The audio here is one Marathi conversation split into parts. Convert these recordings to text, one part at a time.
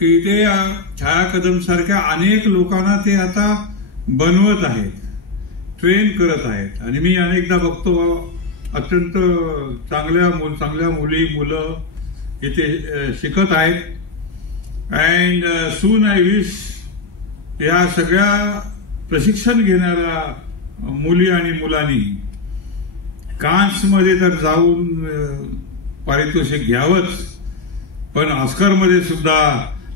की ते छाया कदम सारख्या अनेक लोकांना ते आता बनवत आहेत, ट्रेन करत आहेत. आणि मी अनेकदा बघतो अत्यंत चांगल्या मुलं इथे शिकत आहेत. अँड सून आय विश या सगळ्या प्रशिक्षण घेणाऱ्या मुली आणि मुलांनी कान्समध्ये तर जाऊन पारितोषिक घ्यावंच, पण ऑस्करमध्ये सुद्धा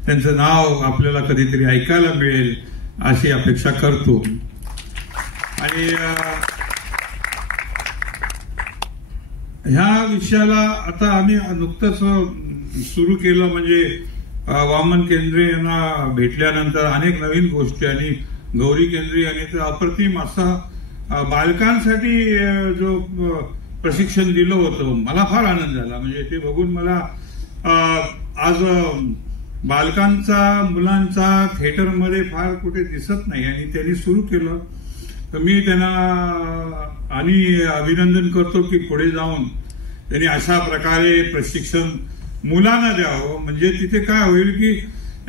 त्यांचं नाव आपल्याला कधीतरी ऐकायला मिळेल अशी अपेक्षा करतो. आणि ह्या विषयाला आता आम्ही नुकतंच सुरू केलं, म्हणजे वामन केंद्रे यांना भेटल्यानंतर अनेक नवीन गोष्टी आणि गौरी केंद्रे यांनी तर अप्रतिम असा बालकांसाठी जो प्रशिक्षण दिलं होतं, मला फार आनंद झाला. म्हणजे ते बघून मला आज मुलांचा थिएटरमध्ये फार कुठे दिसत नाही आणि त्यांनी सुरू केलं. तर मी त्यांना आणि अभिनंदन करतो की पुढे जाऊन त्यांनी अशा प्रकारे प्रशिक्षण मुलांना द्यावं. म्हणजे तिथे काय होईल की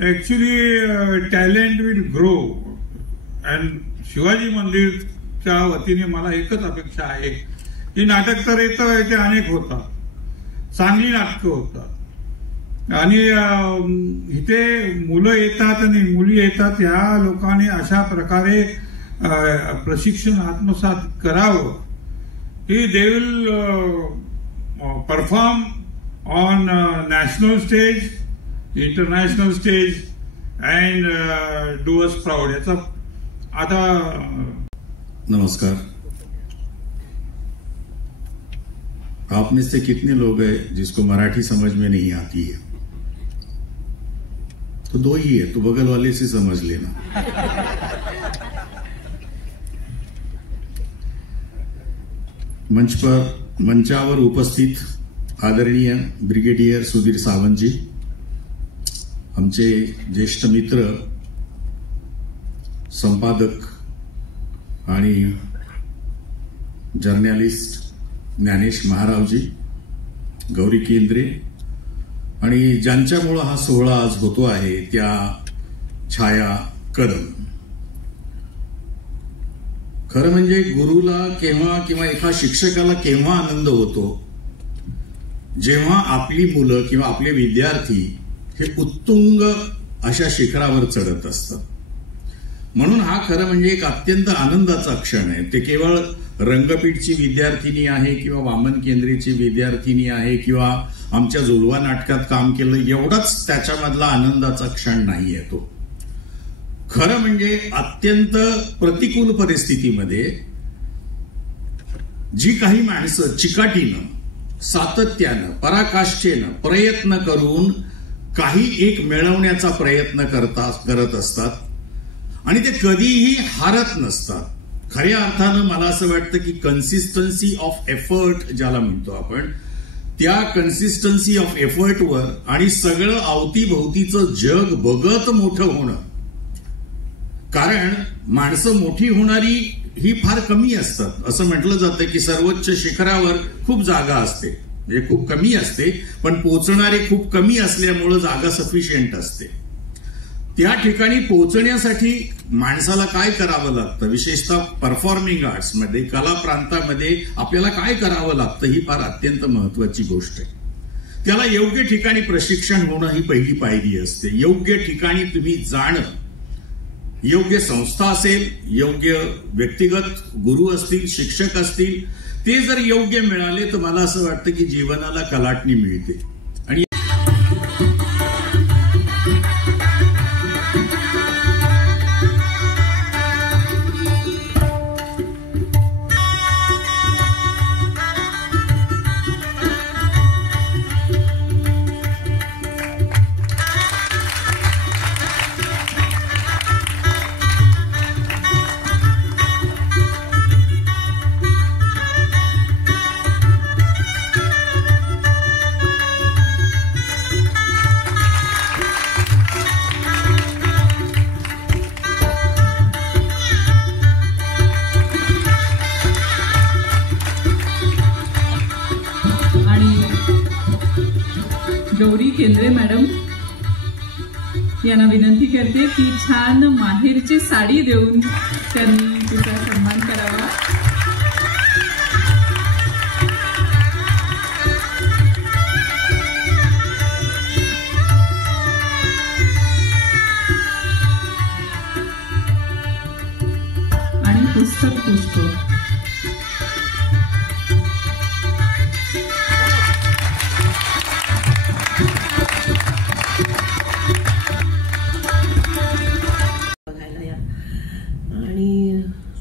actually talent will grow. And Shivaji मंदिरच्या वतीने मला एकच अपेक्षा आहे की नाटक तर येतं, इथे अनेक होतात, चांगली नाटकं होतात आणि इथे मुलं येतात आणि मुली येतात. ह्या लोकांनी अशा प्रकारे प्रशिक्षण आत्मसात करावं की they will perform on national stage, international stage and do us proud. याचा आता नमस्कार. आप में से कितने लोग हैं जिसको मराठी समझ में नहीं आती है? तो दो ही है, तो बगल वाले से समझ लेना. मंचावर उपस्थित आदरणीय ब्रिगेडियर सुधीर सावंतजी, आमचे ज्येष्ठ मित्र, संपादक आणि जर्नलिस्ट ज्ञानेश महारावजी, गौरी केंद्रे आणि ज्यांच्यामुळे हा सोहळा आज होतो आहे त्या छाया कदम. खरं म्हणजे गुरुला केव्हा किंवा एका शिक्षकाला केव्हा आनंद होतो जेव्हा आपली मुलं किंवा आपले विद्यार्थी हे उत्तुंग अशा शिखरावर चढत असतात. म्हणून हा खरं म्हणजे एक अत्यंत आनंदाचा क्षण आहे. ते केवळ रंगपीठची विद्यार्थिनी आहे किंवा वामन केंद्रेची विद्यार्थिनी आहे किंवा आमच्या जुलवा नाटकात काम केलं एवढाच त्याच्यामधला आनंदाचा क्षण नाहीये. तो खरं म्हणजे अत्यंत प्रतिकूल परिस्थितीमध्ये जी काही माणसं चिकाटीनं, सातत्यानं, पराकाष्ठेनं प्रयत्न करून काही एक मिळवण्याचा प्रयत्न करत असतात आणि ते कधीही हारत नसतात. खऱ्या अर्थानं मला असं वाटतं की कन्सिस्टन्सी ऑफ एफर्ट ज्याला म्हणतो आपण, त्या कन्सिस्टन्सी ऑफ एफर्टवर आणि सगळं अवतीभोवतीचं जग बघत मोठं होणं. कारण माणसं मोठी होणारी ही फार कमी असतात. असं म्हटलं जातं की सर्वोच्च शिखरावर खूप जागा असते, म्हणजे खूप कमी असते, पण पोहोचणारे खूप कमी असल्यामुळं जागा सफिशियंट असते. त्या ठिकाणी पोहोचण्यासाठी माणसाला काय करावं लागतं, विशेषतः परफॉर्मिंग आर्ट्समध्ये, कला प्रांतामध्ये आपल्याला काय करावं लागतं ही फार अत्यंत महत्वाची गोष्ट आहे. त्याला योग्य ठिकाणी प्रशिक्षण होणं ही पहिली पायरी असते. योग्य ठिकाणी तुम्ही जाणं, योग्य संस्था असेल, योग्य व्यक्तिगत गुरु असतील, शिक्षक असतील, ते जर योग्य मिळाले तर मला असं वाटतं की जीवनाला कलाटणी मिळते. आणि गौरी केंद्रे मॅडम, यांना विनंती करते की छान माहेरची साडी देऊन त्यांनी तिचा सन्मान करावा. आणि पुस्तक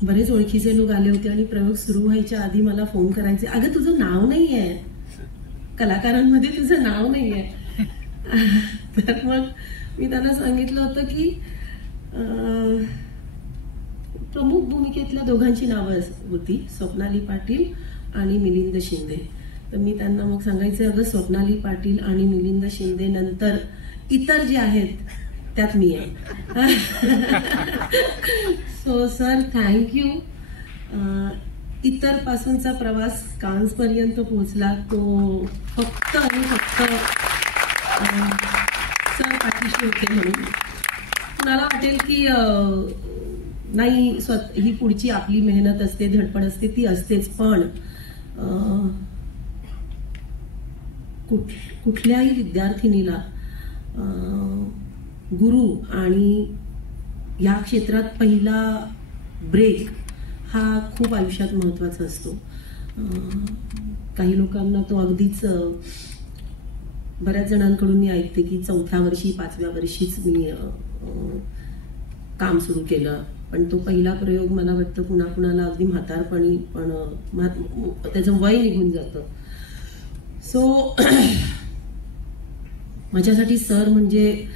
बरेच ओळखीचे लोक आले होते आणि प्रयोग सुरू व्हायच्या आधी मला फोन करायचे, अगं तुझं नाव नाहीये कलाकारांमध्ये, तुझं नाव नाहीये. तर मग मी त्यांना सांगितलं होतं की प्रमुख भूमिकेतल्या दोघांची नावं होती, स्वप्नाली पाटील आणि मिलिंद शिंदे. तर मी त्यांना मग सांगायचे, अगं स्वप्नाली पाटील आणि मिलिंद शिंदे नंतर इतर जे आहेत त्यात मी आहे. So sir thank you. इतर पासूनचा प्रवास कान्स पर्यंत पोहोचला तो फक्त आणि फक्त सर पाठीशी होते म्हणून. मला वाटेल की नाही, ही पुढची आपली मेहनत असते, धडपड असते, ती असतेच, पण कुठल्याही विद्यार्थिनीला गुरु आणि या क्षेत्रात पहिला ब्रेक हा खूप आयुष्यात महत्वाचा असतो. काही लोकांना तो अगदीच, बऱ्याच जणांकडून मी ऐकते की 4थ्या वर्षी 5व्या वर्षीच मी काम सुरू केलं, पण तो पहिला प्रयोग मला वाटतं कुणाकुणाला अगदी म्हातारपणी, पण त्याचं वय निघून जातं. सो माझ्यासाठी सर म्हणजे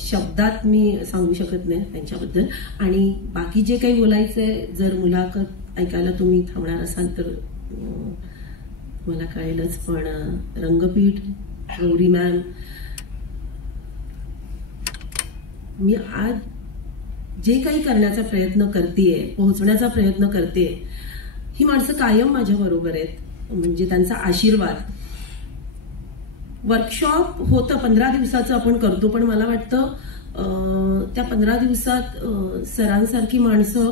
शब्दात मी सांगू शकत नाही त्यांच्याबद्दल. आणि बाकी जे काही बोलायचंय, जर मुलाखत ऐकायला तुम्ही थांबणार असाल तर मला कळेलच. पण रंगपीठ, गौरी मॅम, मी आज जे काही करण्याचा प्रयत्न करतेय, पोहोचण्याचा प्रयत्न करते, ही माणसं कायम माझ्या बरोबर आहेत. म्हणजे त्यांचा आशीर्वाद. वर्कशॉप होतं 15 दिवसाचं आपण करतो, पण मला वाटतं त्या 15 दिवसात सरांसारखी माणसं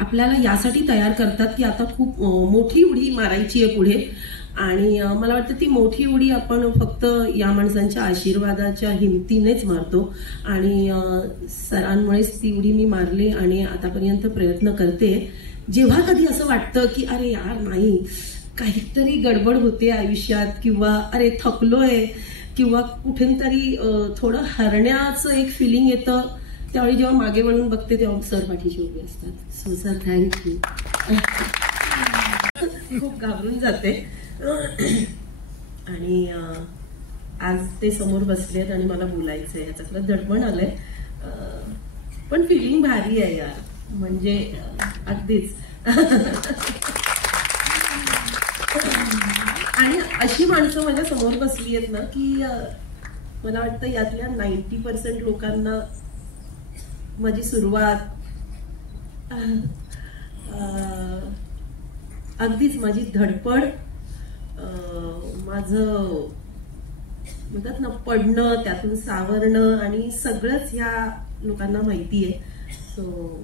आपल्याला यासाठी तयार करतात की आता खूप मोठी उडी मारायची आहे पुढे. आणि मला वाटतं ती मोठी उडी आपण फक्त या माणसांच्या आशीर्वादाच्या हिमतीनेच मारतो. आणि सरांमुळेच ती उडी मी मारली आणि आतापर्यंत प्रयत्न करते. जेव्हा कधी असं वाटतं की अरे यार नाही, काहीतरी गडबड होते आयुष्यात, किंवा अरे थकलोय, किंवा कुठून तरी थोडं हरण्याचं एक फिलिंग येतं, त्यावेळी जेव्हा मागे वळून बघते तेव्हा सर पाठीशी उभी असतात. So sir thank you. खूप घाबरून जाते. आणि आज ते समोर बसलेत आणि मला बोलायचंय, याचा खरं दडपण आलंय, पण फिलिंग भारी आहे यार. म्हणजे अगदीच. आणि अशी माणसं माझ्या समोर बसली आहेत ना की मला वाटतं यातल्या 90% लोकांना माझी सुरुवात, अगदीच माझी धडपड, माझं म्हणतात ना पडणं, त्यातून सावरणं, आणि सगळंच ह्या लोकांना माहिती आहे. सो